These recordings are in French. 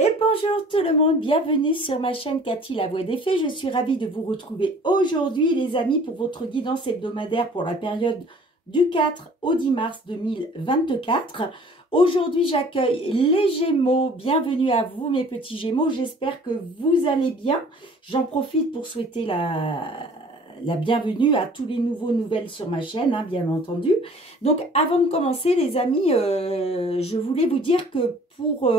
Et bonjour tout le monde, bienvenue sur ma chaîne Cathy la Voix des Fées. Je suis ravie de vous retrouver aujourd'hui les amis pour votre guidance hebdomadaire pour la période du 4 au 10 mars 2024. Aujourd'hui j'accueille les Gémeaux, bienvenue à vous mes petits Gémeaux, j'espère que vous allez bien. J'en profite pour souhaiter la bienvenue à tous les nouvelles sur ma chaîne, hein, bien entendu. Donc, avant de commencer, les amis, je voulais vous dire que pour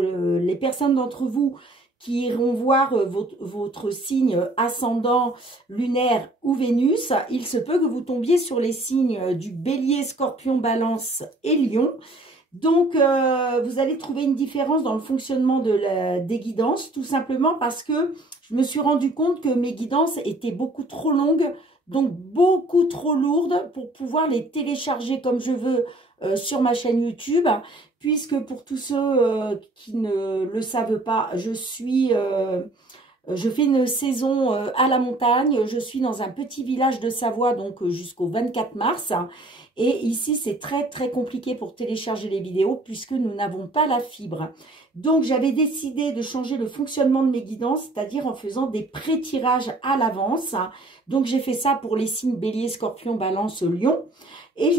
les personnes d'entre vous qui iront voir votre signe ascendant, lunaire ou Vénus, il se peut que vous tombiez sur les signes du Bélier, Scorpion, Balance et Lion. Donc, vous allez trouver une différence dans le fonctionnement des guidances, tout simplement parce que je me suis rendu compte que mes guidances étaient beaucoup trop longues, donc beaucoup trop lourdes pour pouvoir les télécharger comme je veux sur ma chaîne YouTube, puisque pour tous ceux qui ne le savent pas, je fais une saison à la montagne, je suis dans un petit village de Savoie, donc jusqu'au 24 mars. Et ici, c'est très très compliqué pour télécharger les vidéos puisque nous n'avons pas la fibre. Donc, j'avais décidé de changer le fonctionnement de mes guidances, c'est-à-dire en faisant des pré-tirages à l'avance. Donc, j'ai fait ça pour les signes Bélier, Scorpion, Balance, Lion. Et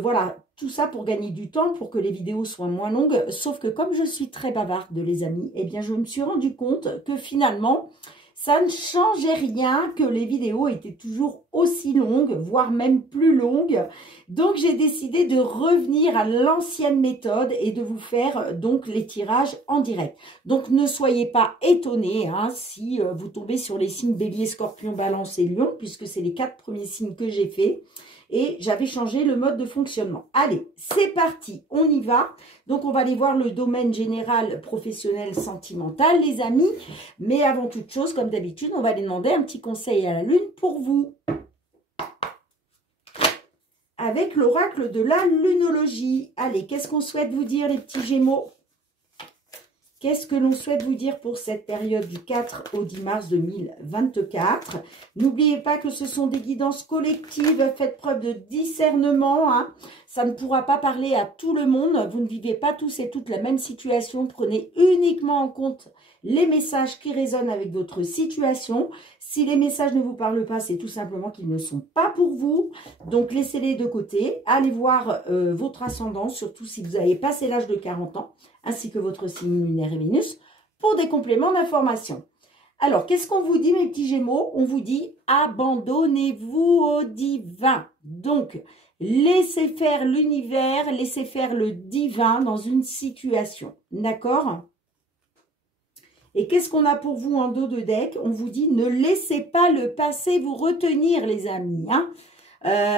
voilà, tout ça pour gagner du temps, pour que les vidéos soient moins longues. Sauf que comme je suis très bavarde, les amis, eh bien, je me suis rendu compte que finalement, ça ne changeait rien, que les vidéos étaient toujours aussi longues, voire même plus longues. Donc, j'ai décidé de revenir à l'ancienne méthode et de vous faire donc les tirages en direct. Donc, ne soyez pas étonnés hein, si vous tombez sur les signes Bélier, Scorpion, Balance et Lion, puisque c'est les 4 premiers signes que j'ai fait. Et j'avais changé le mode de fonctionnement. Allez, c'est parti, on y va. Donc, on va aller voir le domaine général, professionnel, sentimental, les amis. Mais avant toute chose, comme d'habitude, on va aller demander un petit conseil à la Lune pour vous. Avec l'oracle de la lunologie. Allez, qu'est-ce qu'on souhaite vous dire, les petits Gémeaux? Qu'est-ce que l'on souhaite vous dire pour cette période du 4 au 10 mars 2024? N'oubliez pas que ce sont des guidances collectives. Faites preuve de discernement. Hein. Ça ne pourra pas parler à tout le monde. Vous ne vivez pas tous et toutes la même situation. Prenez uniquement en compte les messages qui résonnent avec votre situation. Si les messages ne vous parlent pas, c'est tout simplement qu'ils ne sont pas pour vous. Donc, laissez-les de côté. Allez voir votre ascendant, surtout si vous avez passé l'âge de 40 ans, ainsi que votre signe lunaire et Vénus, pour des compléments d'information. Alors, qu'est-ce qu'on vous dit, mes petits Gémeaux? On vous dit, abandonnez-vous au divin. Donc, laissez faire l'univers, laissez faire le divin dans une situation. D'accord? Et qu'est-ce qu'on a pour vous en dos de deck? On vous dit, ne laissez pas le passé vous retenir, les amis. Hein?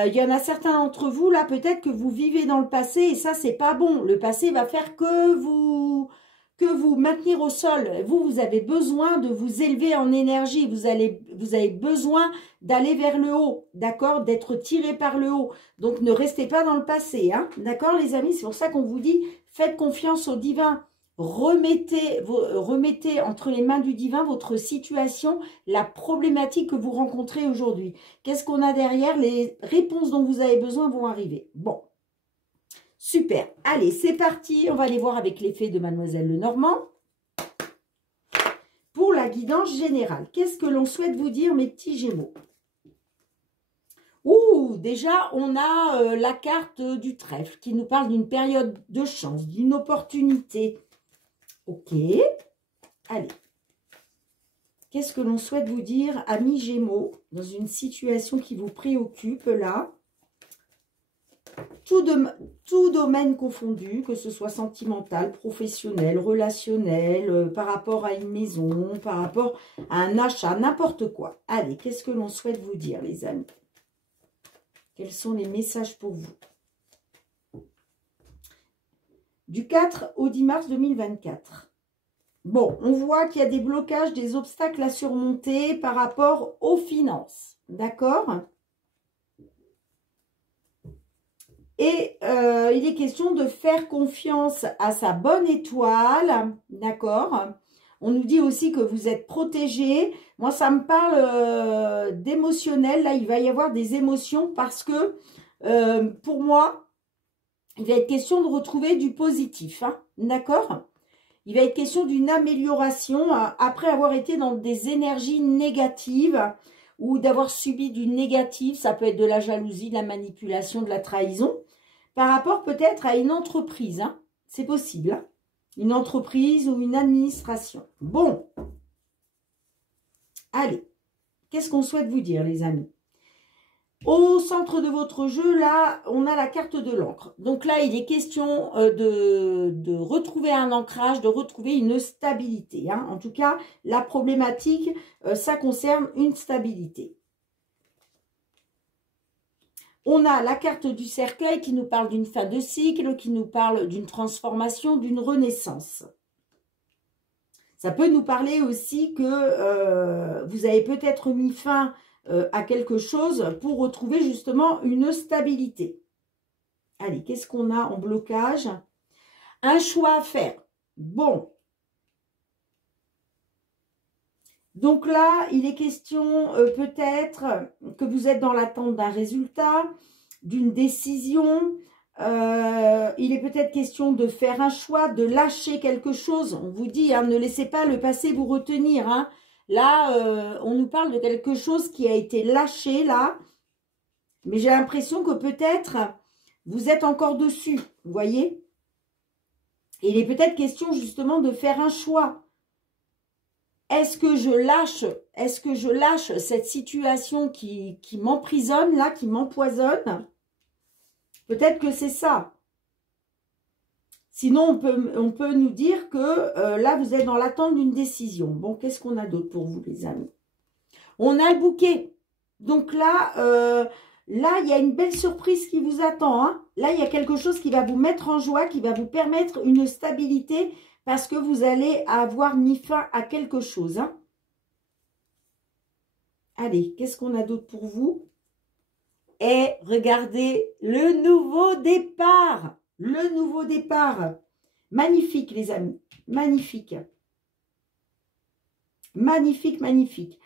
Il y en a certains d'entre vous, là, peut-être que vous vivez dans le passé et ça, c'est pas bon. Le passé va faire que vous maintenir au sol. Vous avez besoin de vous élever en énergie. Vous avez besoin d'aller vers le haut, d'accord? D'être tiré par le haut. Donc, ne restez pas dans le passé, hein? D'accord, les amis? C'est pour ça qu'on vous dit, faites confiance au divin. Remettez entre les mains du divin votre situation, la problématique que vous rencontrez aujourd'hui. Qu'est-ce qu'on a derrière? Les réponses dont vous avez besoin vont arriver. Bon, super. Allez, c'est parti. On va aller voir avec l'effet de Mademoiselle Lenormand. Pour la guidance générale, qu'est-ce que l'on souhaite vous dire, mes petits Gémeaux? Ouh, déjà, on a la carte du trèfle qui nous parle d'une période de chance, d'une opportunité. Ok, allez. Qu'est-ce que l'on souhaite vous dire, amis Gémeaux, dans une situation qui vous préoccupe là? Tout domaine confondu, que ce soit sentimental, professionnel, relationnel, par rapport à une maison, par rapport à un achat, n'importe quoi. Allez, qu'est-ce que l'on souhaite vous dire, les amis? Quels sont les messages pour vous? Du 4 au 10 mars 2024. Bon, on voit qu'il y a des blocages, des obstacles à surmonter par rapport aux finances. D'accord? Et il est question de faire confiance à sa bonne étoile. D'accord? On nous dit aussi que vous êtes protégé. Moi, ça me parle d'émotionnel. Là, il va y avoir des émotions parce que, pour moi, il va être question de retrouver du positif. Hein, d'accord? Il va être question d'une amélioration après avoir été dans des énergies négatives ou d'avoir subi du négatif. Ça peut être de la jalousie, de la manipulation, de la trahison. Par rapport peut-être à une entreprise. Hein. C'est possible. Hein. Une entreprise ou une administration. Bon. Allez. Qu'est-ce qu'on souhaite vous dire, les amis? Au centre de votre jeu, là, on a la carte de l'encre. Donc là, il est question de retrouver un ancrage, de retrouver une stabilité. Hein. En tout cas, la problématique, ça concerne une stabilité. On a la carte du cercueil qui nous parle d'une fin de cycle, qui nous parle d'une transformation, d'une renaissance. Ça peut nous parler aussi que vous avez peut-être mis fin à quelque chose pour retrouver justement une stabilité. Allez, qu'est-ce qu'on a en blocage? Un choix à faire. Bon. Donc là, il est question peut-être que vous êtes dans l'attente d'un résultat, d'une décision. Il est peut-être question de faire un choix, de lâcher quelque chose. On vous dit, hein, ne laissez pas le passé vous retenir. Hein. Là, on nous parle de quelque chose qui a été lâché, là. Mais j'ai l'impression que peut-être vous êtes encore dessus, vous voyez? Et il est peut-être question justement de faire un choix. Est-ce que je lâche cette situation qui m'emprisonne, là, qui m'empoisonne? Peut-être que c'est ça. Sinon, on peut nous dire que là, vous êtes dans l'attente d'une décision. Bon, qu'est-ce qu'on a d'autre pour vous, les amis? On a le bouquet. Donc là, là, il y a une belle surprise qui vous attend. Hein. Là, il y a quelque chose qui va vous mettre en joie, qui va vous permettre une stabilité parce que vous allez avoir mis fin à quelque chose. Hein. Allez, qu'est-ce qu'on a d'autre pour vous? Et regardez, le nouveau départ. Le nouveau départ. Magnifique, les amis. Magnifique. Magnifique, magnifique.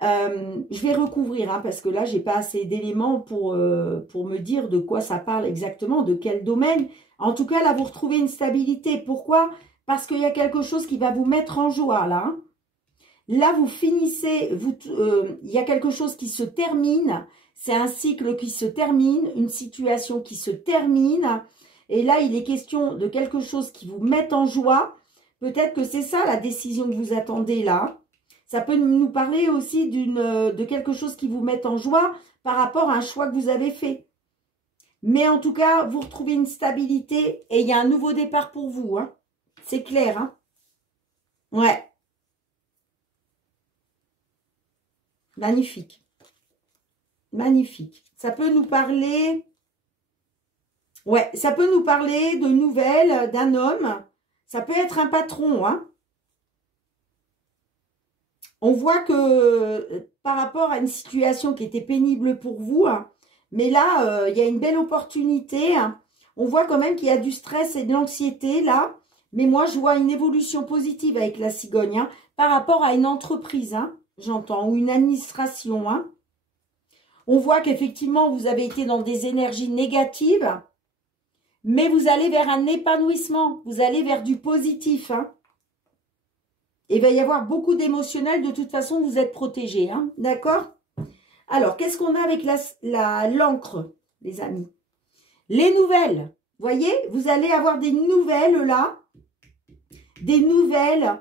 Je vais recouvrir, hein, parce que là, j'ai pas assez d'éléments pour me dire de quoi ça parle exactement, de quel domaine. En tout cas, là, vous retrouvez une stabilité. Pourquoi? Parce qu'il y a quelque chose qui va vous mettre en joie, là. Hein. Là, vous finissez, il y a quelque chose qui se termine. C'est un cycle qui se termine, une situation qui se termine. Et là, il est question de quelque chose qui vous met en joie. Peut-être que c'est ça la décision que vous attendez là. Ça peut nous parler aussi de quelque chose qui vous met en joie par rapport à un choix que vous avez fait. Mais en tout cas, vous retrouvez une stabilité et il y a un nouveau départ pour vous. Hein. C'est clair. Hein. Ouais. Magnifique. Magnifique. Ça peut nous parler... Ouais, ça peut nous parler de nouvelles d'un homme. Ça peut être un patron. Hein. On voit que par rapport à une situation qui était pénible pour vous, hein, mais là, il y a une belle opportunité. Hein. On voit quand même qu'il y a du stress et de l'anxiété là. Mais moi, je vois une évolution positive avec la cigogne hein, par rapport à une entreprise, hein, j'entends, ou une administration. Hein. On voit qu'effectivement, vous avez été dans des énergies négatives. Mais vous allez vers un épanouissement. Vous allez vers du positif. Hein. Et il va y avoir beaucoup d'émotionnel. De toute façon, vous êtes protégés. Hein. D'accord? Alors, qu'est-ce qu'on a avec l'encre, les amis? Les nouvelles. Vous voyez? Vous allez avoir des nouvelles là. Des nouvelles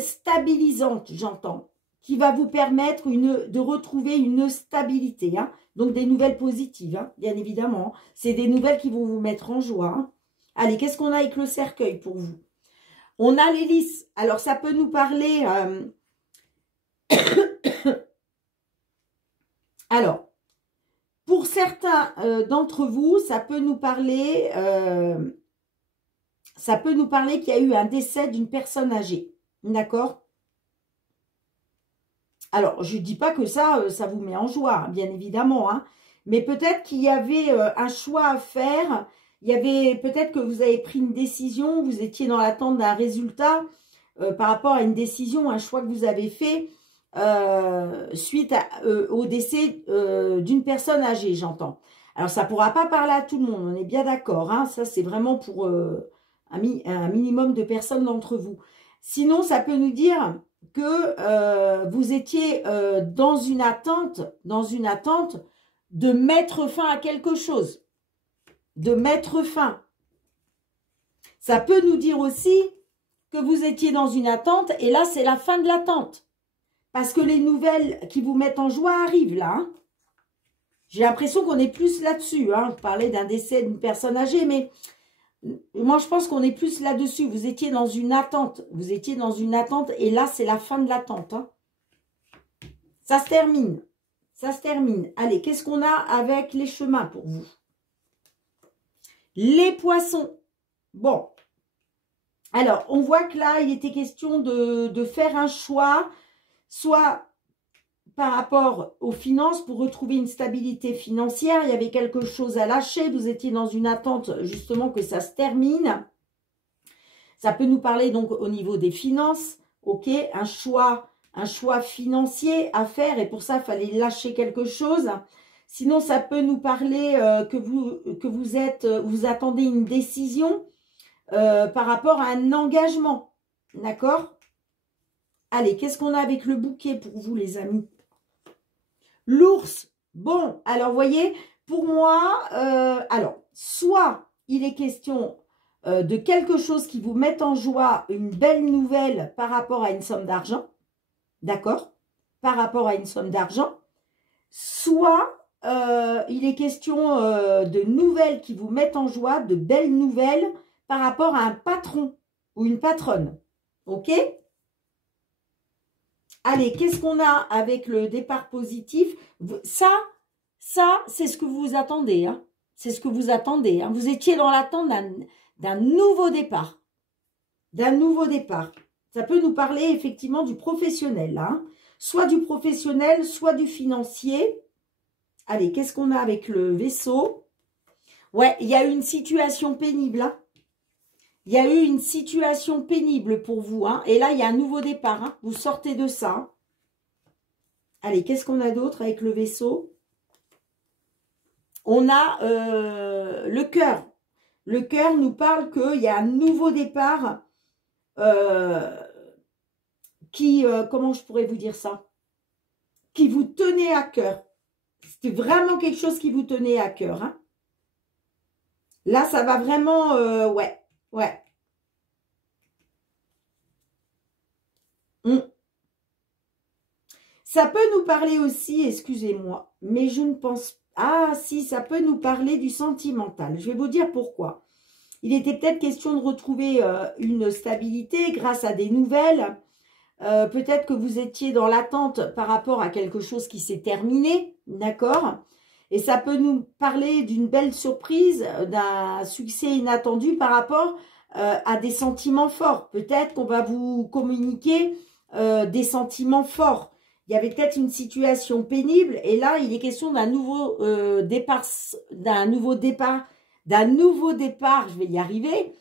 stabilisantes, j'entends. Qui va vous permettre de retrouver une stabilité. Hein. Donc, des nouvelles positives, hein, bien évidemment. C'est des nouvelles qui vont vous mettre en joie. Hein. Allez, qu'est-ce qu'on a avec le cercueil pour vous? On a l'hélice. Alors, ça peut nous parler... Alors, pour certains d'entre vous, ça peut nous parler... qu'il y a eu un décès d'une personne âgée. D'accord? Alors, je ne dis pas que ça vous met en joie, hein, bien évidemment. Hein, mais peut-être qu'il y avait un choix à faire. Il y avait peut-être que vous avez pris une décision. Vous étiez dans l'attente d'un résultat par rapport à une décision, un choix que vous avez fait suite au décès d'une personne âgée, j'entends. Alors, ça ne pourra pas parler à tout le monde, on est bien d'accord. Hein, ça, c'est vraiment pour un minimum de personnes d'entre vous. Sinon, ça peut nous dire que vous étiez dans une attente de mettre fin à quelque chose. De mettre fin. Ça peut nous dire aussi que vous étiez dans une attente et là, c'est la fin de l'attente. Parce que les nouvelles qui vous mettent en joie arrivent là. Hein. J'ai l'impression qu'on est plus là-dessus. Hein. Je parlais d'un décès d'une personne âgée, mais moi, je pense qu'on est plus là-dessus. Vous étiez dans une attente. Vous étiez dans une attente et là, c'est la fin de l'attente. Hein. Ça se termine. Ça se termine. Allez, qu'est-ce qu'on a avec les chemins pour vous? Les poissons. Bon. Alors, on voit que là, il était question de faire un choix, soit par rapport aux finances, pour retrouver une stabilité financière. Il y avait quelque chose à lâcher. Vous étiez dans une attente, justement, que ça se termine. Ça peut nous parler, donc, au niveau des finances. OK, un choix financier à faire. Et pour ça, il fallait lâcher quelque chose. Sinon, ça peut nous parler que vous attendez une décision par rapport à un engagement. D'accord? Allez, qu'est-ce qu'on a avec le bouquet pour vous, les amis? L'ours. Bon, alors, vous voyez, pour moi, alors, soit il est question de quelque chose qui vous met en joie, une belle nouvelle par rapport à une somme d'argent. D'accord? Par rapport à une somme d'argent. Soit il est question de nouvelles qui vous mettent en joie, de belles nouvelles par rapport à un patron ou une patronne. OK? Allez, qu'est-ce qu'on a avec le départ positif? Ça c'est ce que vous attendez. Hein. C'est ce que vous attendez. Hein. Vous étiez dans l'attente d'un nouveau départ. D'un nouveau départ. Ça peut nous parler effectivement du professionnel. Hein. Soit du professionnel, soit du financier. Allez, qu'est-ce qu'on a avec le vaisseau? Ouais, il y a eu une situation pénible. Hein. Il y a eu une situation pénible pour vous. Hein. Et là, il y a un nouveau départ. Hein. Vous sortez de ça. Hein. Allez, qu'est-ce qu'on a d'autre avec le vaisseau? On a le cœur. Le cœur nous parle qu'il y a un nouveau départ qui, comment je pourrais vous dire ça? Qui vous tenait à cœur. C'était vraiment quelque chose qui vous tenait à cœur. Hein. Là, ça va vraiment, ouais. Ça peut nous parler aussi, excusez-moi, mais je ne pense pas. Ah, si, ça peut nous parler du sentimental. Je vais vous dire pourquoi. Il était peut-être question de retrouver une stabilité grâce à des nouvelles. Peut-être que vous étiez dans l'attente par rapport à quelque chose qui s'est terminé, d'accord? Et ça peut nous parler d'une belle surprise, d'un succès inattendu par rapport à des sentiments forts. Peut-être qu'on va vous communiquer des sentiments forts. Il y avait peut-être une situation pénible et là, il est question d'un nouveau départ, je vais y arriver,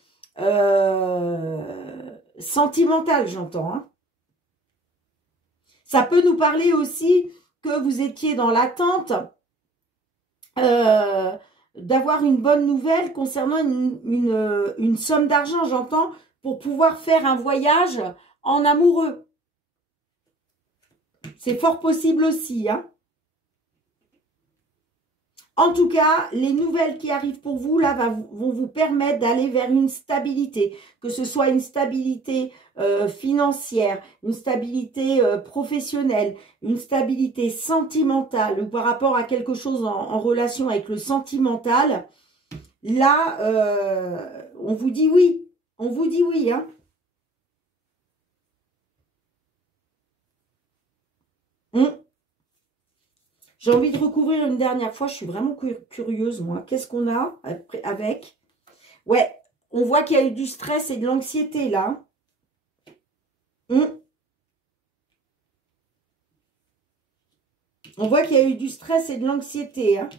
sentimental, j'entends. Hein. Ça peut nous parler aussi que vous étiez dans l'attente d'avoir une bonne nouvelle concernant une somme d'argent, j'entends, pour pouvoir faire un voyage en amoureux. C'est fort possible aussi. Hein. En tout cas, les nouvelles qui arrivent pour vous, là, vont vous permettre d'aller vers une stabilité. Que ce soit une stabilité financière, une stabilité professionnelle, une stabilité sentimentale ou par rapport à quelque chose en relation avec le sentimental. Là, on vous dit oui. On vous dit oui, hein. J'ai envie de recouvrir une dernière fois. Je suis vraiment curieuse, moi. Qu'est-ce qu'on a avec? Ouais, on voit qu'il y a eu du stress et de l'anxiété, là. On voit qu'il y a eu du stress et de l'anxiété. Hein.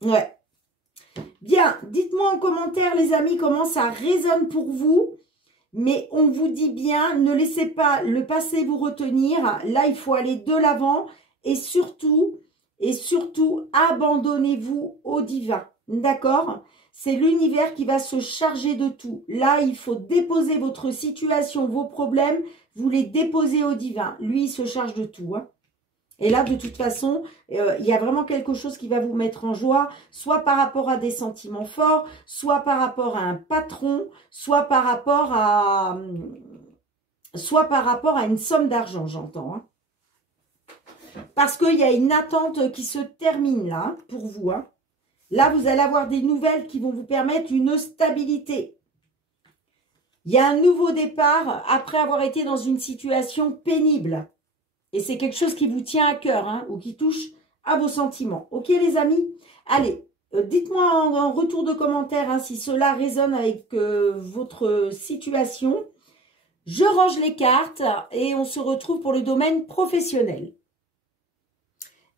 Ouais. Bien, dites-moi en commentaire, les amis, comment ça résonne pour vous. Mais on vous dit bien, ne laissez pas le passé vous retenir. Là, il faut aller de l'avant. Et surtout, abandonnez-vous au divin. D'accord? C'est l'univers qui va se charger de tout. Là, il faut déposer votre situation, vos problèmes. Vous les déposez au divin. Lui, il se charge de tout. Hein. Et là, de toute façon, il y a vraiment quelque chose qui va vous mettre en joie, soit par rapport à des sentiments forts, soit par rapport à un patron, soit par rapport à une somme d'argent, j'entends. Hein. Parce qu'il y a une attente qui se termine là, hein, pour vous. Hein. Là, vous allez avoir des nouvelles qui vont vous permettre une stabilité. Il y a un nouveau départ après avoir été dans une situation pénible. Et c'est quelque chose qui vous tient à cœur, hein, ou qui touche à vos sentiments. Ok, les amis? Allez, dites-moi en retour de commentaire hein, si cela résonne avec votre situation. Je range les cartes et on se retrouve pour le domaine professionnel.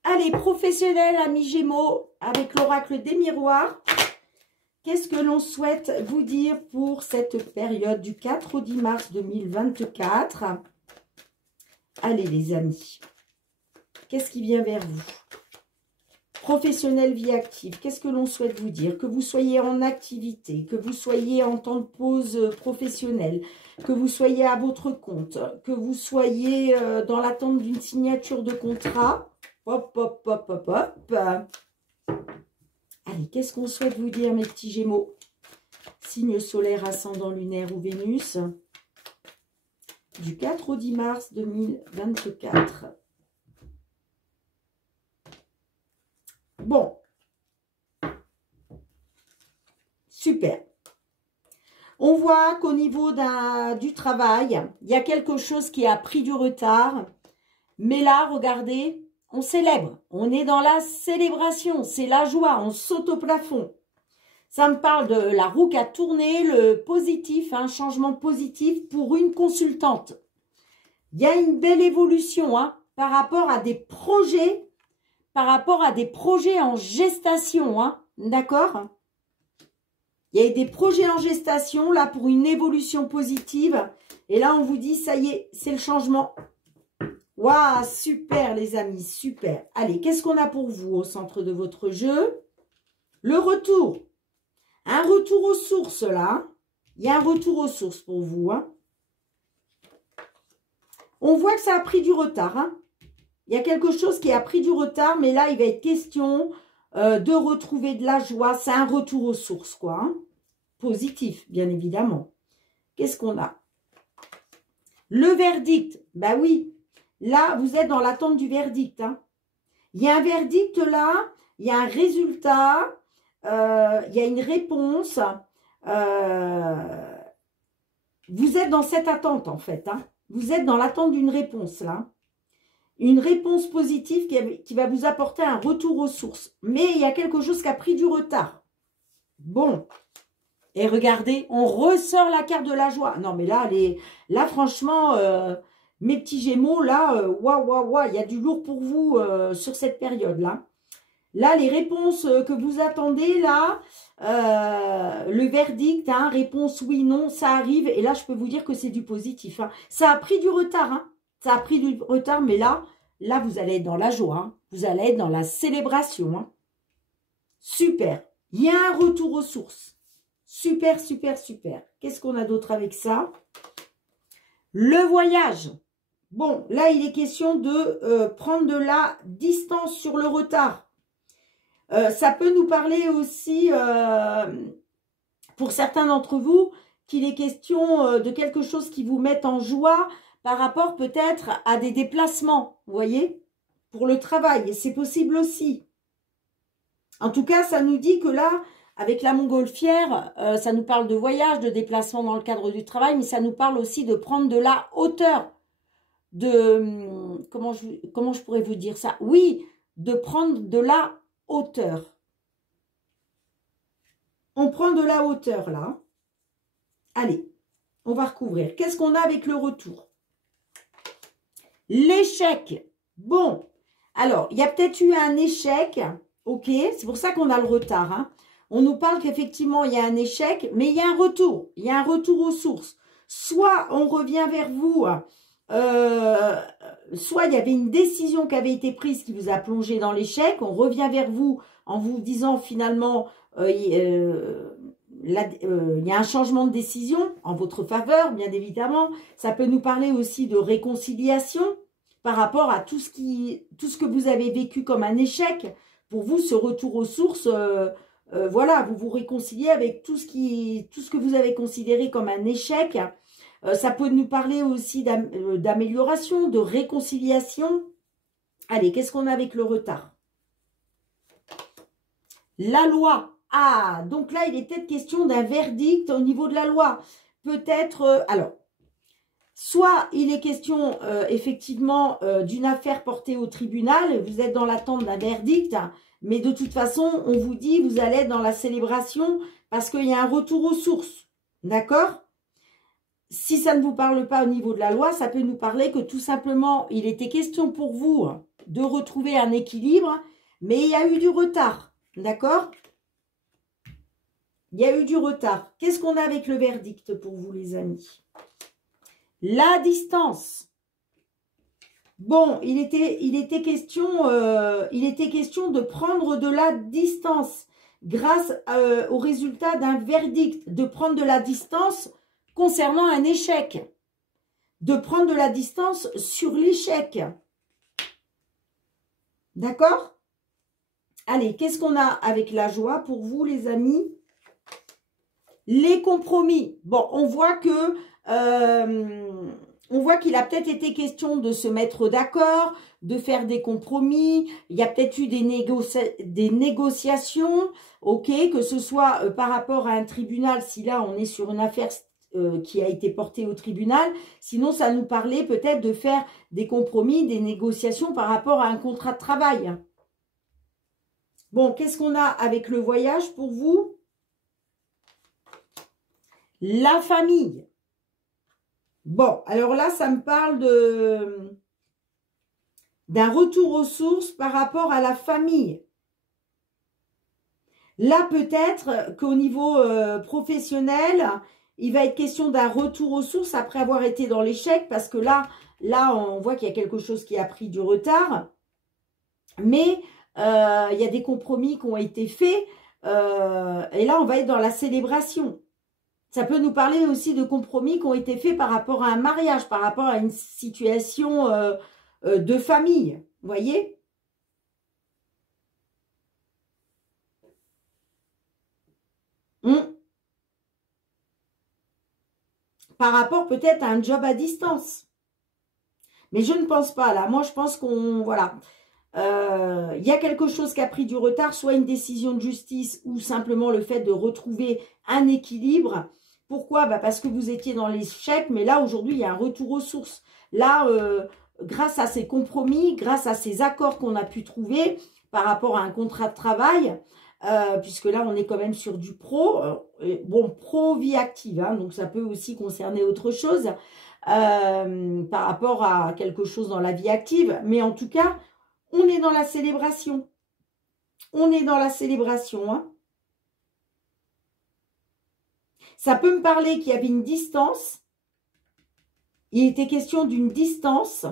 Allez, professionnel, amis Gémeaux, avec l'oracle des miroirs. Qu'est-ce que l'on souhaite vous dire pour cette période du 4 au 10 mars 2024? Allez les amis, qu'est-ce qui vient vers vous? Professionnel, vie active, qu'est-ce que l'on souhaite vous dire? Que vous soyez en activité, que vous soyez en temps de pause professionnelle, que vous soyez à votre compte, que vous soyez dans l'attente d'une signature de contrat. Hop, hop, hop, hop, hop. Allez, qu'est-ce qu'on souhaite vous dire mes petits Gémeaux? Signe solaire, ascendant lunaire ou Vénus. Du 4 au 10 mars 2024. Bon. Super. On voit qu'au niveau du travail, il y a quelque chose qui a pris du retard. Mais là, regardez, on célèbre. On est dans la célébration. C'est la joie. On saute au plafond. Ça me parle de la roue qui a tourné, le positif, un changement positif pour une consultante. Il y a une belle évolution hein, par rapport à des projets en gestation. Hein, d'accord? Il y a des projets en gestation là pour une évolution positive. Et là, on vous dit, ça y est, c'est le changement. Waouh, super les amis, super. Allez, qu'est-ce qu'on a pour vous au centre de votre jeu? Le retour. Un retour aux sources, là. Il y a un retour aux sources pour vous. Hein. On voit que ça a pris du retard. Hein. Il y a quelque chose qui a pris du retard, mais là, il va être question de retrouver de la joie. C'est un retour aux sources, quoi. Hein. Positif, bien évidemment. Qu'est-ce qu'on a? Le verdict. Ben oui. Là, vous êtes dans l'attente du verdict. Hein. Il y a un verdict là. Il y a un résultat. Il y a une réponse. Vous êtes dans cette attente, en fait. Hein. Vous êtes dans l'attente d'une réponse, là. Une réponse positive qui va vous apporter un retour aux sources. Mais il y a quelque chose qui a pris du retard. Bon. Et regardez, on ressort la carte de la joie. Non, mais là franchement, mes petits Gémeaux, là, waouh, il y a du lourd pour vous sur cette période-là. Là, les réponses que vous attendez, là, le verdict, hein, réponse oui, non, ça arrive. Et là, je peux vous dire que c'est du positif. Hein. Ça a pris du retard. Hein. Ça a pris du retard, mais là, vous allez être dans la joie. Hein. Vous allez être dans la célébration. Hein. Super. Il y a un retour aux sources. Super, super, super. Qu'est-ce qu'on a d'autre avec ça? Le voyage. Bon, là, il est question de prendre de la distance sur le retard. Ça peut nous parler aussi, pour certains d'entre vous, qu'il est question de quelque chose qui vous mette en joie par rapport peut-être à des déplacements, vous voyez, pour le travail. Et c'est possible aussi. En tout cas, ça nous dit que là, avec la montgolfière, ça nous parle de voyage, de déplacement dans le cadre du travail, mais ça nous parle aussi de prendre de la hauteur. Comment je pourrais vous dire ça? Oui, de prendre de la hauteur. On prend de la hauteur là. Allez, on va recouvrir. Qu'est-ce qu'on a avec le retour? L'échec. Bon, alors, il y a peut-être eu un échec. Ok, c'est pour ça qu'on a le retard. Hein. On nous parle qu'effectivement, il y a un échec, mais il y a un retour. Il y a un retour aux sources. Soit on revient vers vous, soit il y avait une décision qui avait été prise qui vous a plongé dans l'échec. On revient vers vous en vous disant finalement, il y a un changement de décision en votre faveur, bien évidemment. Ça peut nous parler aussi de réconciliation par rapport à tout ce que vous avez vécu comme un échec. Pour vous, ce retour aux sources, voilà, vous vous réconciliez avec tout ce que vous avez considéré comme un échec. Ça peut nous parler aussi d'amélioration, de réconciliation. Allez, qu'est-ce qu'on a avec le retard? La loi. Ah, donc là, il est peut-être question d'un verdict au niveau de la loi. Peut-être, alors, soit il est question effectivement d'une affaire portée au tribunal, vous êtes dans l'attente d'un verdict, mais de toute façon, on vous dit, vous allez être dans la célébration parce qu'il y a un retour aux sources. D'accord? Si ça ne vous parle pas au niveau de la loi, ça peut nous parler que tout simplement, il était question pour vous de retrouver un équilibre, mais il y a eu du retard. D'accord? Il y a eu du retard. Qu'est-ce qu'on a avec le verdict pour vous, les amis? La distance. Bon, il était question de prendre de la distance grâce au résultat d'un verdict, de prendre de la distance concernant un échec, de prendre de la distance sur l'échec. D'accord? Allez, qu'est-ce qu'on a avec la joie pour vous, les amis? Les compromis. Bon, on voit que qu'il a peut-être été question de se mettre d'accord, de faire des compromis. Il y a peut-être eu des négociations, ok, que ce soit par rapport à un tribunal, si là on est sur une affaire qui a été portée au tribunal. Sinon, ça nous parlait peut-être de faire des compromis, des négociations par rapport à un contrat de travail. Bon, qu'est-ce qu'on a avec le voyage pour vous? La famille. Bon, alors là, ça me parle d'un retour aux sources par rapport à la famille. Là, peut-être qu'au niveau professionnel, il va être question d'un retour aux sources après avoir été dans l'échec, parce que là, on voit qu'il y a quelque chose qui a pris du retard. Mais il y a des compromis qui ont été faits. Et là, on va être dans la célébration. Ça peut nous parler aussi de compromis qui ont été faits par rapport à un mariage, par rapport à une situation de famille. Vous voyez? Par rapport peut-être à un job à distance. Mais je ne pense pas là. Moi, je pense qu'on... Voilà. Il y a quelque chose qui a pris du retard, soit une décision de justice ou simplement le fait de retrouver un équilibre. Pourquoi? Parce que vous étiez dans l'échec, mais là, aujourd'hui, il y a un retour aux sources. Là, grâce à ces compromis, grâce à ces accords qu'on a pu trouver par rapport à un contrat de travail, puisque là, on est quand même sur du pro, bon, pro-vie active, hein, donc ça peut aussi concerner autre chose par rapport à quelque chose dans la vie active, mais en tout cas, on est dans la célébration. On est dans la célébration, hein. Ça peut me parler qu'il y avait une distance. Il était question d'une distance.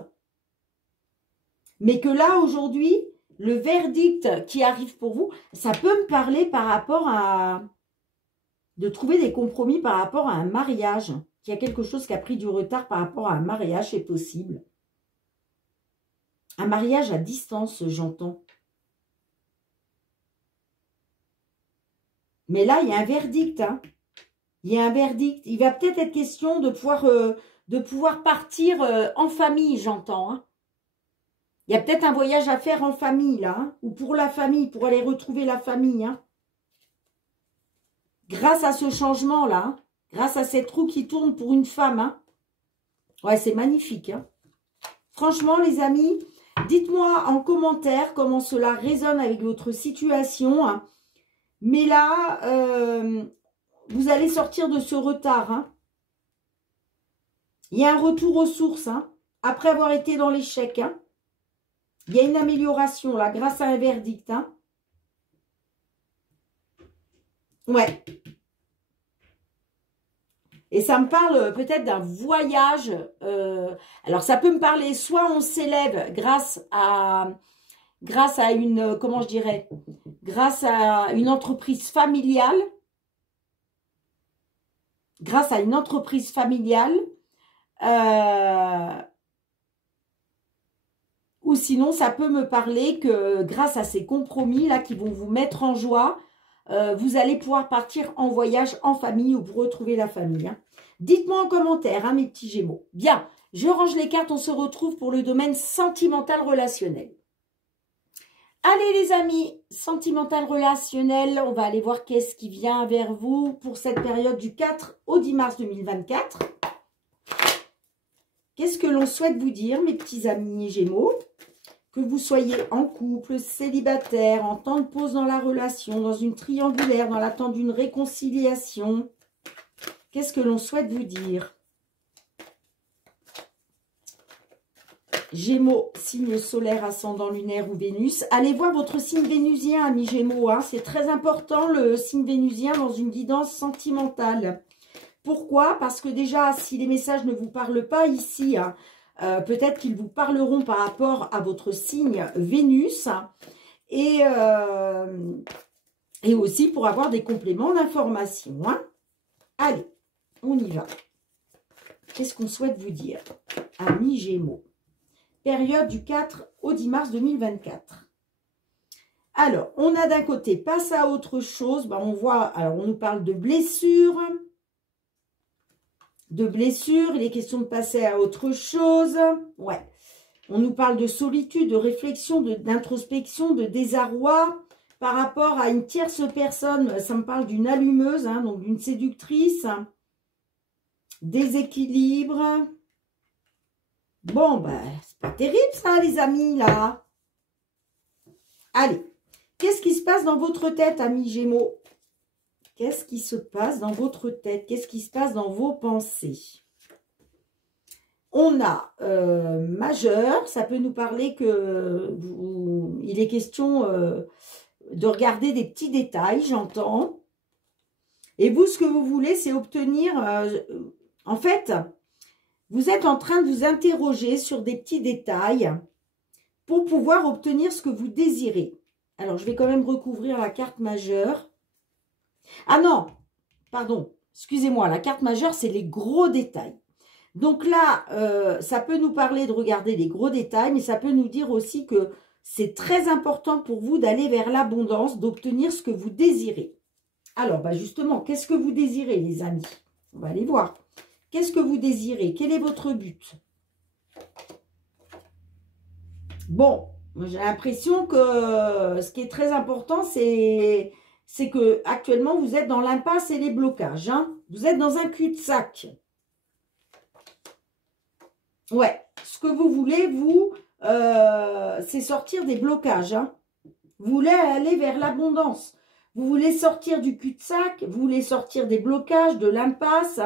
Mais que là, aujourd'hui, le verdict qui arrive pour vous, ça peut me parler par rapport à... de trouver des compromis par rapport à un mariage. Qu'il y a quelque chose qui a pris du retard par rapport à un mariage, c'est possible. Un mariage à distance, j'entends. Mais là, il y a un verdict, hein. Il y a un verdict. Il va peut-être être question de pouvoir partir en famille, j'entends. Hein. Il y a peut-être un voyage à faire en famille, là. Hein, ou pour la famille, pour aller retrouver la famille. Hein. Grâce à ce changement-là. Hein, grâce à cette roue qui tourne pour une femme. Hein. Ouais, c'est magnifique. Hein. Franchement, les amis, dites-moi en commentaire comment cela résonne avec votre situation. Hein. Mais là... vous allez sortir de ce retard. Hein. Il y a un retour aux sources. Hein, après avoir été dans l'échec. Hein. Il y a une amélioration là grâce à un verdict. Hein. Ouais. Et ça me parle peut-être d'un voyage. Alors, ça peut me parler, soit on s'élève grâce à une, comment je dirais, grâce à une entreprise familiale. Grâce à une entreprise familiale. Ou sinon, ça peut me parler que grâce à ces compromis-là qui vont vous mettre en joie, vous allez pouvoir partir en voyage en famille ou pour retrouver la famille. Hein. Dites-moi en commentaire, hein, mes petits Gémeaux. Bien, je range les cartes, on se retrouve pour le domaine sentimental relationnel. Allez les amis, sentimental relationnel, on va aller voir qu'est-ce qui vient vers vous pour cette période du 4 au 10 mars 2024. Qu'est-ce que l'on souhaite vous dire, mes petits amis Gémeaux? Que vous soyez en couple, célibataire, en temps de pause dans la relation, dans une triangulaire, dans l'attente d'une réconciliation. Qu'est-ce que l'on souhaite vous dire? Gémeaux, signe solaire, ascendant lunaire ou Vénus. Allez voir votre signe vénusien, amis Gémeaux. Hein. C'est très important, le signe vénusien, dans une guidance sentimentale. Pourquoi? Parce que déjà, si les messages ne vous parlent pas ici, hein, peut-être qu'ils vous parleront par rapport à votre signe Vénus. Et aussi pour avoir des compléments d'information. Hein. Allez, on y va. Qu'est-ce qu'on souhaite vous dire, amis Gémeaux? Période du 4 au 10 mars 2024. Alors, on a d'un côté, passe à autre chose. Ben, on voit, alors on nous parle de blessures. Il est question de passer à autre chose. Ouais. On nous parle de solitude, de réflexion, d'introspection, de désarroi par rapport à une tierce personne. Ça me parle d'une allumeuse, hein, donc d'une séductrice. Déséquilibre. Bon, ben, c'est pas terrible ça, les amis, là. Allez, qu'est-ce qui se passe dans votre tête, amis Gémeaux? Qu'est-ce qui se passe dans votre tête? Qu'est-ce qui se passe dans vos pensées? On a majeur, ça peut nous parler que il est question de regarder des petits détails, j'entends. Et vous, ce que vous voulez, c'est obtenir... en fait, vous êtes en train de vous interroger sur des petits détails pour pouvoir obtenir ce que vous désirez. Alors, je vais quand même recouvrir la carte majeure. Ah non, pardon, excusez-moi, la carte majeure, c'est les gros détails. Donc là, ça peut nous parler de regarder les gros détails, mais ça peut nous dire aussi que c'est très important pour vous d'aller vers l'abondance, d'obtenir ce que vous désirez. Alors, bah justement, qu'est-ce que vous désirez, les amis? On va aller voir. Qu'est-ce que vous désirez? Quel est votre but? Bon, j'ai l'impression que ce qui est très important, c'est que actuellement vous êtes dans l'impasse et les blocages. Hein. Vous êtes dans un cul-de-sac. Ouais, ce que vous voulez, vous, c'est sortir des blocages. Hein. Vous voulez aller vers l'abondance. Vous voulez sortir du cul-de-sac. Vous voulez sortir des blocages, de l'impasse.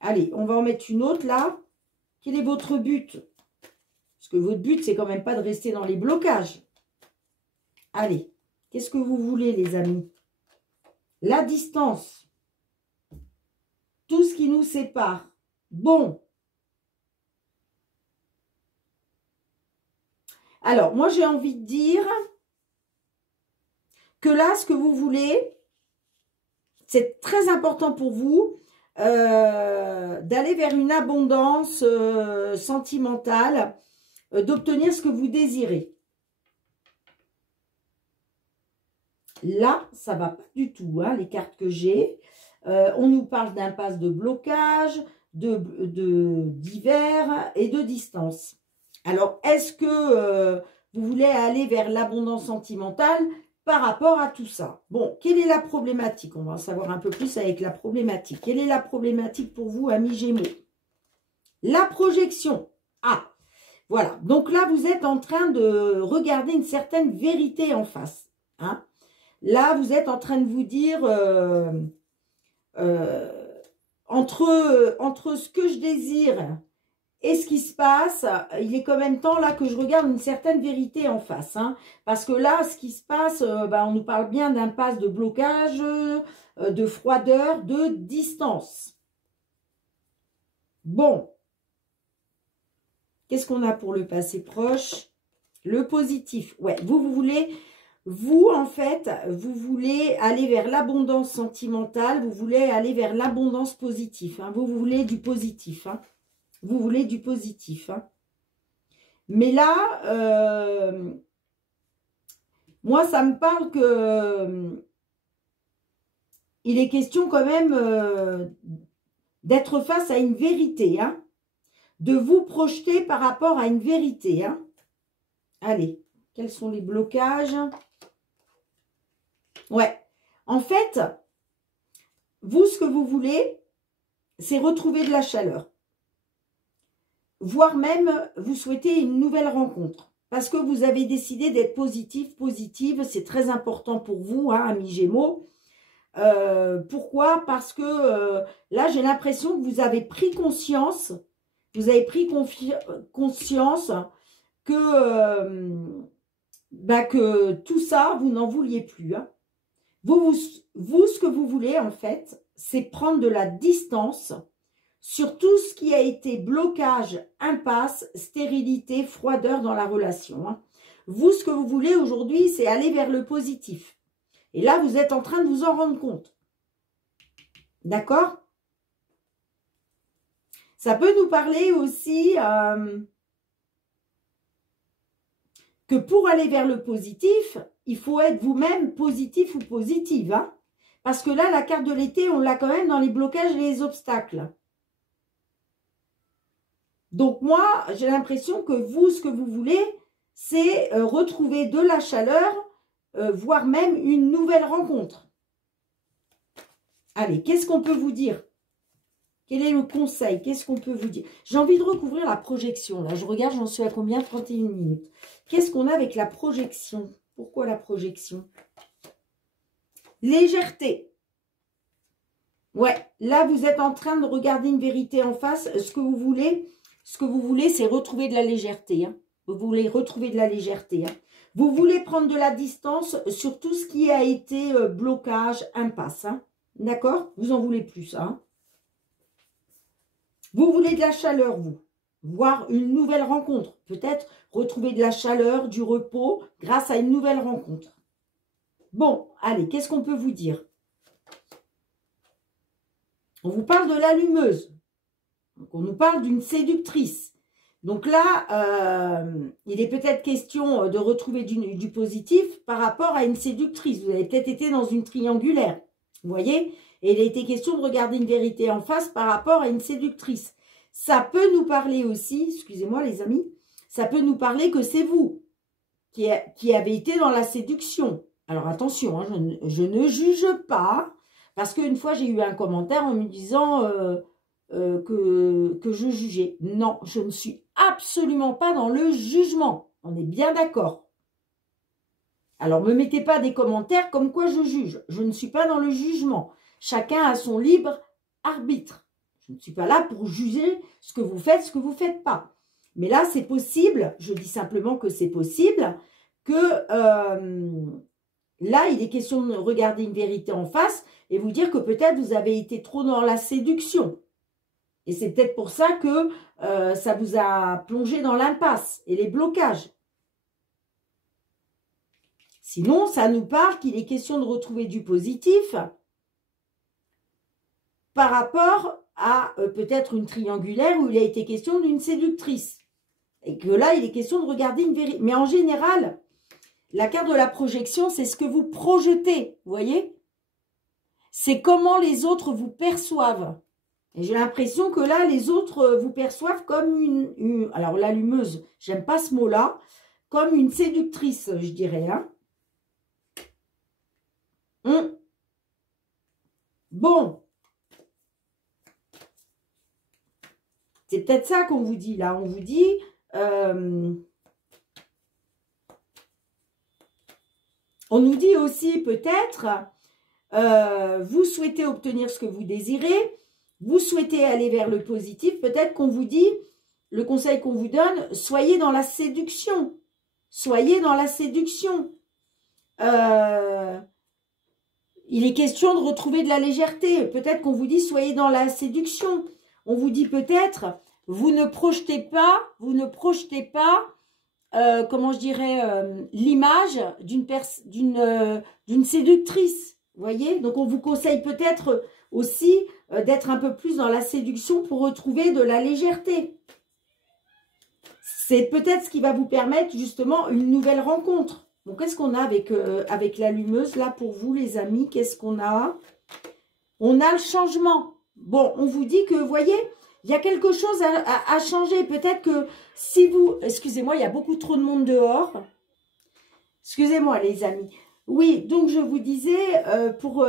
Allez, on va en mettre une autre là. Quel est votre but? Parce que votre but, c'est quand même pas de rester dans les blocages. Allez, qu'est-ce que vous voulez, les amis? La distance. Tout ce qui nous sépare. Bon. Alors, moi, j'ai envie de dire que là, ce que vous voulez, c'est très important pour vous d'aller vers une abondance sentimentale, d'obtenir ce que vous désirez. Là, ça ne va pas du tout, hein, les cartes que j'ai. On nous parle d'impasse, de blocage, d'hiver et de distance. Alors, est-ce que vous voulez aller vers l'abondance sentimentale par rapport à tout ça? Bon, quelle est la problématique? On va en savoir un peu plus avec la problématique. Quelle est la problématique pour vous, amis Gémeaux? La projection. Ah, voilà. Donc là, vous êtes en train de regarder une certaine vérité en face. Hein? Là, vous êtes en train de vous dire... entre ce que je désire et ce qui se passe, il est quand même temps là que je regarde une certaine vérité en face. Hein, parce que là, ce qui se passe, on nous parle bien d'impasse, de blocage, de froideur, de distance. Bon. Qu'est-ce qu'on a pour le passé proche? Le positif. Ouais, vous voulez... Vous, en fait, vous voulez aller vers l'abondance sentimentale, vous voulez aller vers l'abondance positive. Hein. Vous voulez du positif. Hein. Vous voulez du positif. Hein. Mais là, moi, ça me parle que il est question quand même d'être face à une vérité. Hein. De vous projeter par rapport à une vérité. Hein. Allez, quels sont les blocages ? Ouais, en fait, vous, ce que vous voulez, c'est retrouver de la chaleur. Voire même, vous souhaitez une nouvelle rencontre. Parce que vous avez décidé d'être positif, positive. C'est très important pour vous, hein, amis Gémeaux. Pourquoi? Parce que là, j'ai l'impression que vous avez pris conscience. Vous avez pris conscience que, que tout ça, vous n'en vouliez plus, hein. Vous, ce que vous voulez, en fait, c'est prendre de la distance sur tout ce qui a été blocage, impasse, stérilité, froideur dans la relation. Hein. Vous, ce que vous voulez aujourd'hui, c'est aller vers le positif. Et là, vous êtes en train de vous en rendre compte. D'accord? Ça peut nous parler aussi que pour aller vers le positif, il faut être vous-même positif ou positive. Hein, parce que là, la carte de l'été, on l'a quand même dans les blocages et les obstacles. Donc moi, j'ai l'impression que vous, ce que vous voulez, c'est retrouver de la chaleur, voire même une nouvelle rencontre. Allez, qu'est-ce qu'on peut vous dire? Quel est le conseil? Qu'est-ce qu'on peut vous dire? J'ai envie de recouvrir la projection. Là, je regarde, j'en suis à combien? 31 minutes. Qu'est-ce qu'on a avec la projection? Pourquoi la projection? Légèreté. Ouais, là, vous êtes en train de regarder une vérité en face. Ce que vous voulez, c'est retrouver de la légèreté. Hein. Vous voulez retrouver de la légèreté. Hein. Vous voulez prendre de la distance sur tout ce qui a été blocage, impasse. Hein. D'accord? Vous en voulez plus. Hein. Vous voulez de la chaleur, vous. Voir une nouvelle rencontre. Peut-être retrouver de la chaleur, du repos, grâce à une nouvelle rencontre. Bon, allez, qu'est-ce qu'on peut vous dire? On vous parle de l'allumeuse. On nous parle d'une séductrice. Donc là, il est peut-être question de retrouver du positif par rapport à une séductrice. Vous avez peut-être été dans une triangulaire. Vous voyez? Et il a été question de regarder une vérité en face par rapport à une séductrice. Ça peut nous parler aussi, excusez-moi les amis, ça peut nous parler que c'est vous qui avez été dans la séduction. Alors attention, hein, je ne juge pas, parce qu'une fois j'ai eu un commentaire en me disant que je jugeais. Non, je ne suis absolument pas dans le jugement. On est bien d'accord. Alors ne me mettez pas des commentaires comme quoi je juge. Je ne suis pas dans le jugement. Chacun a son libre arbitre. Je ne suis pas là pour juger ce que vous faites, ce que vous ne faites pas. Mais là, c'est possible, je dis simplement que c'est possible, que là, il est question de regarder une vérité en face et vous dire que peut-être vous avez été trop dans la séduction. Et c'est peut-être pour ça que ça vous a plongé dans l'impasse et les blocages. Sinon, ça nous parle qu'il est question de retrouver du positif par rapport à peut-être une triangulaire où il a été question d'une séductrice. Et que là, il est question de regarder une vérité. Mais en général, la carte de la projection, c'est ce que vous projetez, vous voyez? C'est comment les autres vous perçoivent. Et j'ai l'impression que là, les autres vous perçoivent comme une alors l'allumeuse, j'aime pas ce mot-là, comme une séductrice, je dirais. Hein. Bon. C'est peut-être ça qu'on vous dit là. On vous dit, on nous dit aussi peut-être, vous souhaitez obtenir ce que vous désirez, vous souhaitez aller vers le positif. Peut-être qu'on vous dit, le conseil qu'on vous donne, soyez dans la séduction. Soyez dans la séduction. Il est question de retrouver de la légèreté. Peut-être qu'on vous dit, soyez dans la séduction. on vous dit peut-être, vous ne projetez pas, comment je dirais, l'image d'une séductrice. Vous voyez? Donc, on vous conseille peut-être aussi d'être un peu plus dans la séduction pour retrouver de la légèreté. C'est peut-être ce qui va vous permettre justement une nouvelle rencontre. Donc, qu'est-ce qu'on a avec l'allumeuse là pour vous, les amis? Qu'est-ce qu'on a? On a le changement. Bon, on vous dit que, vous voyez, il y a quelque chose à changer. Peut-être que si vous... Excusez-moi, il y a beaucoup trop de monde dehors. Excusez-moi, les amis. Oui, donc je vous disais, pour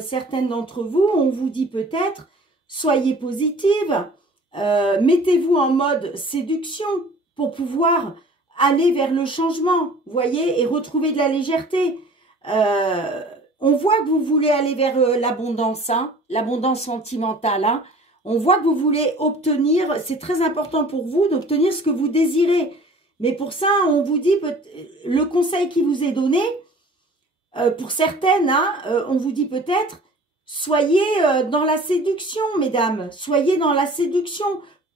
certaines d'entre vous, on vous dit peut-être, soyez positive, mettez-vous en mode séduction pour pouvoir aller vers le changement, vous voyez, et retrouver de la légèreté. On voit que vous voulez aller vers l'abondance, hein, l'abondance sentimentale. Hein. On voit que vous voulez obtenir, c'est très important pour vous d'obtenir ce que vous désirez. Mais pour ça, on vous dit, le conseil qui vous est donné, pour certaines, hein, on vous dit peut-être, soyez dans la séduction, mesdames. Soyez dans la séduction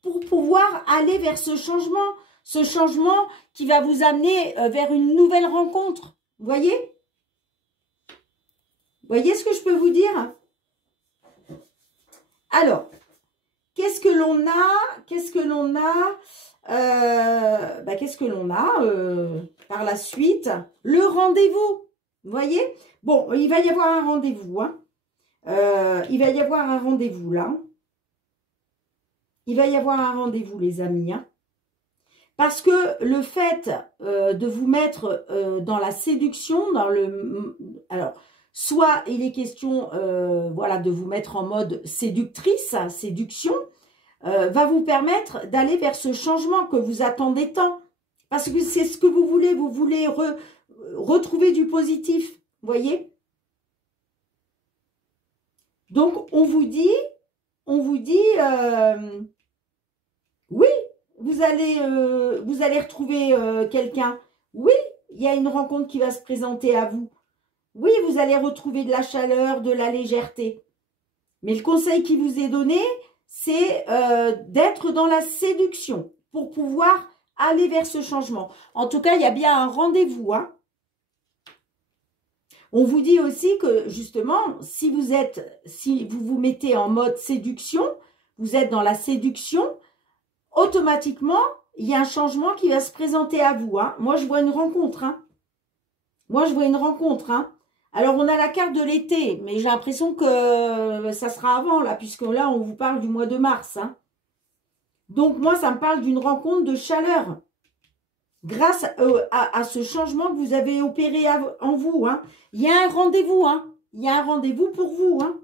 pour pouvoir aller vers ce changement qui va vous amener vers une nouvelle rencontre. Vous voyez? Vous voyez ce que je peux vous dire? Alors, qu'est-ce que l'on a? Qu'est-ce que l'on a? Qu'est-ce que l'on a par la suite? Le rendez-vous. Vous voyez? Bon, il va y avoir un rendez-vous. Hein. Il va y avoir un rendez-vous là. Il va y avoir un rendez-vous, les amis. Hein. Parce que le fait de vous mettre dans la séduction, alors, soit il est question voilà, de vous mettre en mode séductrice, séduction, va vous permettre d'aller vers ce changement que vous attendez tant. Parce que c'est ce que vous voulez retrouver du positif, vous voyez? Donc, on vous dit, oui, vous allez retrouver quelqu'un. Oui, il y a une rencontre qui va se présenter à vous. Oui, vous allez retrouver de la chaleur, de la légèreté. Mais le conseil qui vous est donné, c'est d'être dans la séduction pour pouvoir aller vers ce changement. En tout cas, il y a bien un rendez-vous. Hein. On vous dit aussi que, justement, si vous vous mettez en mode séduction, vous êtes dans la séduction, automatiquement, il y a un changement qui va se présenter à vous. Hein. Moi, je vois une rencontre. Hein. Moi, je vois une rencontre. Hein. Alors, on a la carte de l'été, mais j'ai l'impression que ça sera avant, là, puisque là, on vous parle du mois de mars. Hein. Donc, moi, ça me parle d'une rencontre de chaleur. Grâce à ce changement que vous avez opéré en vous. Hein. Il y a un rendez-vous. Hein. Il y a un rendez-vous pour vous. Hein.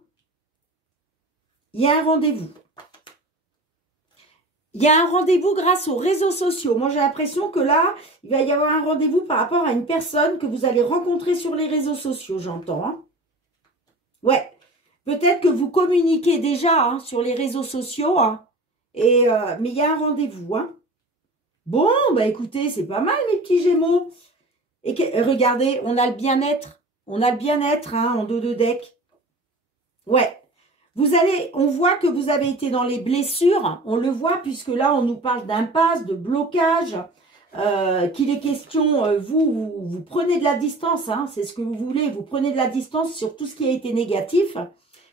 Il y a un rendez-vous. Il y a un rendez-vous grâce aux réseaux sociaux. Moi, j'ai l'impression que là, il va y avoir un rendez-vous par rapport à une personne que vous allez rencontrer sur les réseaux sociaux, j'entends. Hein. Ouais. Peut-être que vous communiquez déjà hein, sur les réseaux sociaux. Hein. Mais il y a un rendez-vous. Hein. Bon, bah écoutez, c'est pas mal, mes petits Gémeaux. Et regardez, on a le bien-être. On a le bien-être hein, en 2 deck. Ouais. On voit que vous avez été dans les blessures, on le voit puisque là on nous parle d'impasse, de blocage, qu'il est question, vous prenez de la distance, hein, c'est ce que vous voulez, vous prenez de la distance sur tout ce qui a été négatif,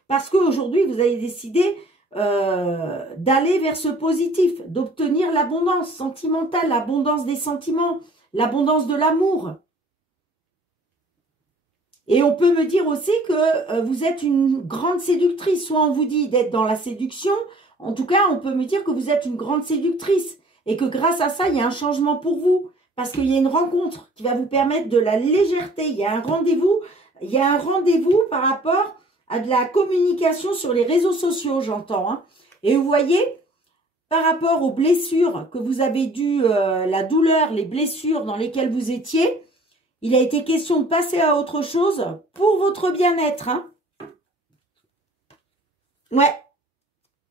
parce qu'aujourd'hui vous avez décidé d'aller vers ce positif, d'obtenir l'abondance sentimentale, l'abondance des sentiments, l'abondance de l'amour. Et on peut me dire aussi que vous êtes une grande séductrice. Soit on vous dit d'être dans la séduction. En tout cas, on peut me dire que vous êtes une grande séductrice. Et que grâce à ça, il y a un changement pour vous. Parce qu'il y a une rencontre qui va vous permettre de la légèreté. Il y a un rendez-vous. Il y a un rendez-vous par rapport à de la communication sur les réseaux sociaux, j'entends. Hein. Et vous voyez, par rapport aux blessures que vous avez dû, la douleur, les blessures dans lesquelles vous étiez, il a été question de passer à autre chose pour votre bien-être. Hein. Ouais.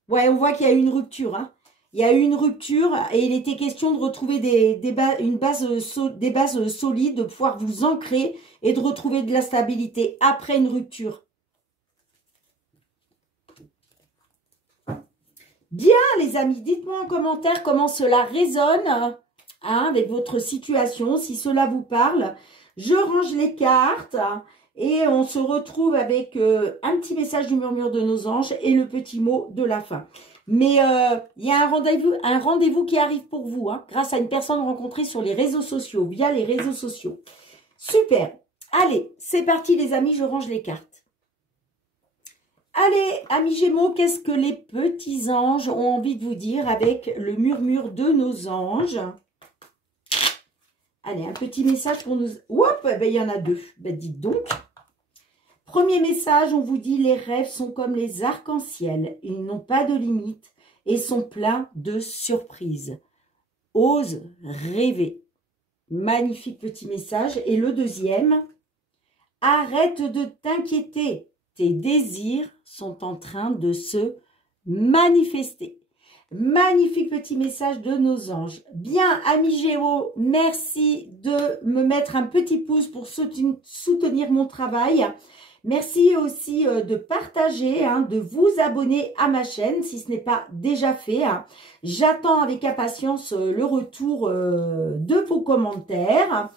Ouais, on voit qu'il y a eu une rupture. Hein. Il y a eu une rupture et il était question de retrouver des bases solides, de pouvoir vous ancrer et de retrouver de la stabilité après une rupture. Bien, les amis, dites-moi en commentaire comment cela résonne hein, avec votre situation, si cela vous parle. Je range les cartes et on se retrouve avec un petit message du murmure de nos anges et le petit mot de la fin. Mais il y a un rendez-vous qui arrive pour vous, hein, grâce à une personne rencontrée sur les réseaux sociaux, via les réseaux sociaux. Super. Allez, c'est parti les amis, je range les cartes. Allez, amis Gémeaux, qu'est-ce que les petits anges ont envie de vous dire avec le murmure de nos anges? Allez, un petit message pour nous... Hop, ben, il y en a deux. Ben, dites donc. Premier message, on vous dit, les rêves sont comme les arcs-en-ciel. Ils n'ont pas de limite et sont pleins de surprises. Ose rêver. Magnifique petit message. Et le deuxième, arrête de t'inquiéter. Tes désirs sont en train de se manifester. Magnifique petit message de nos anges. Bien, amis Gémeaux, merci de me mettre un petit pouce pour soutenir mon travail. Merci aussi de partager, hein, de vous abonner à ma chaîne si ce n'est pas déjà fait. Hein. J'attends avec impatience le retour de vos commentaires.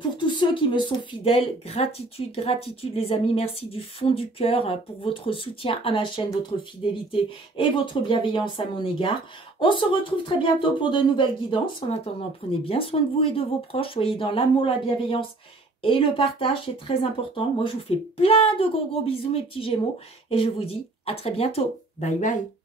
Pour tous ceux qui me sont fidèles, gratitude, gratitude les amis, merci du fond du cœur pour votre soutien à ma chaîne, votre fidélité et votre bienveillance à mon égard. On se retrouve très bientôt pour de nouvelles guidances. En attendant, prenez bien soin de vous et de vos proches, soyez dans l'amour, la bienveillance et le partage, c'est très important. Moi, je vous fais plein de gros bisous mes petits Gémeaux et je vous dis à très bientôt. Bye bye.